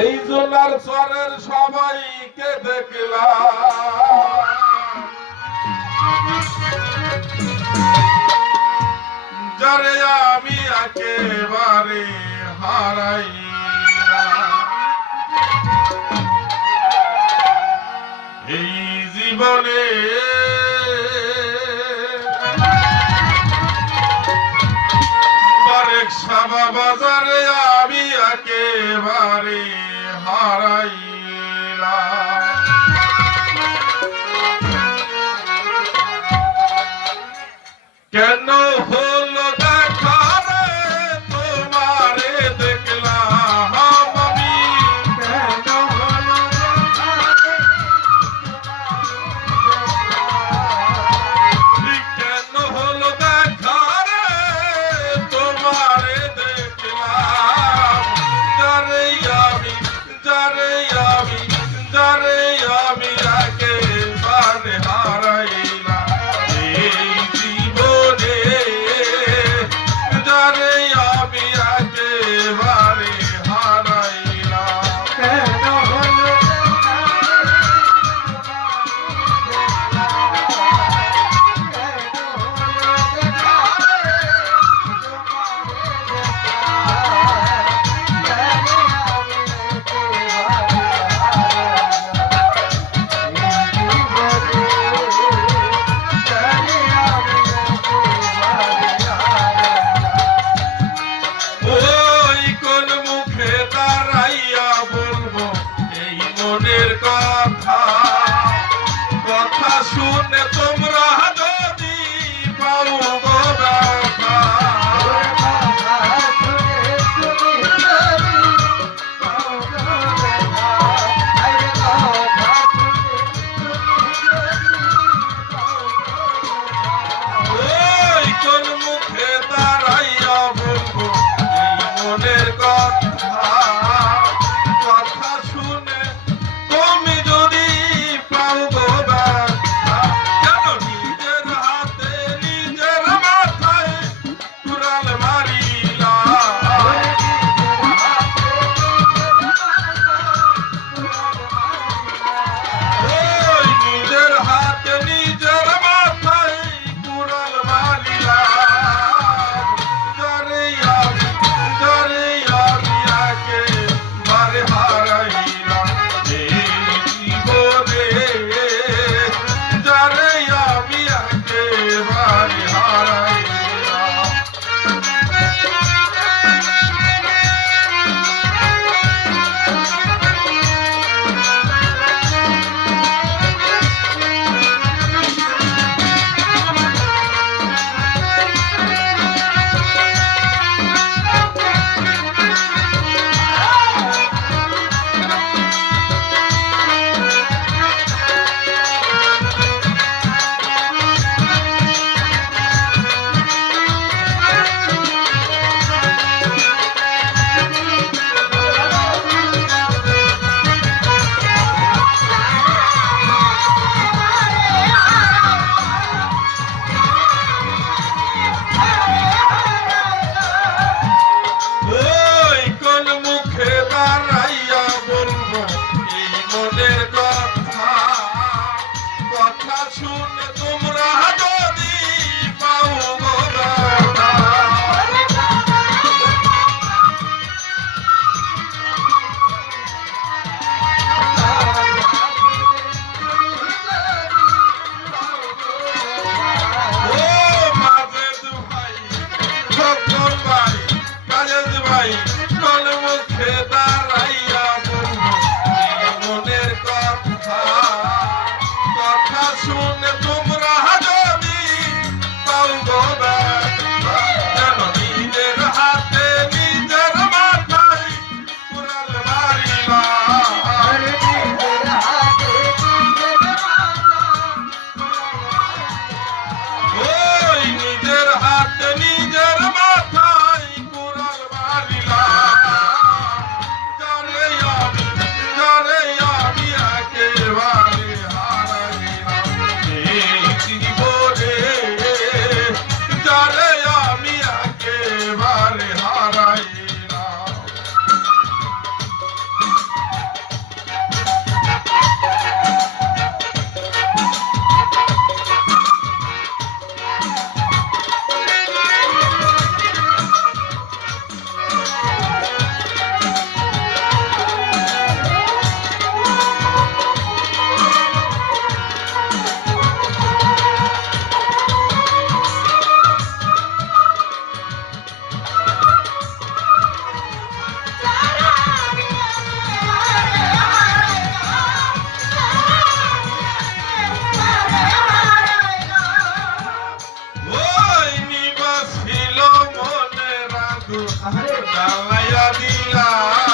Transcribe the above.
এই জোনার চরের সবাইকে দেখলাম, যারে আমি একেবারে হারাই এই জীবনে। সাবা বাজারে আমি একেবারে হারাইলাম। কেন হলো দেখা রে তোমারে দেখলাম আমি, কেন হলো কেন হলো দেখা রে তোমারে দেখলাম, যারে আমি একেবারে হারাইলাম এই জীবনে, যারে আমি একেবারে হারাইলাম। কেন হলো কথা শুনে তোমরা যদি পাও গো ব্যথা, ওই কোন মুখে দাঁড়াইয়া বলবো এই মনের কথা, কথা শুনে তুমি যদি পাও গো ব্যথা, কেন নিজের হাতে নিজের মাথায় কুড়াল মারিলা, ওই নিজের হাতে নিজের মাথায় কুড়াল মারিলা, যারে আমি একেবারে হারাইলাম এই জীবনে, যারে আমি একেবারে হারাইলাম। ওই কোন মুখে দাঁড়াইয়া বলবো এই মনের কথা, কথা শুনে তোমরা যদি পাও গো ব্যথা, ও মাজেদ ভাই, খোকন ভাই, কাজেদ ভাই, কোন মুখে দাঁড়াইয়া বলবো এই মনের কথা, কথা শুনে তোমরা যদি পাও গো ব্যথা, কেন নিজের হাতে নিজের মাথায় কুড়াল মারিলা, ওই নিজের হাতে নিজের মাথায় কুড়াল মারিলা, জ্বালাইয়া দিলা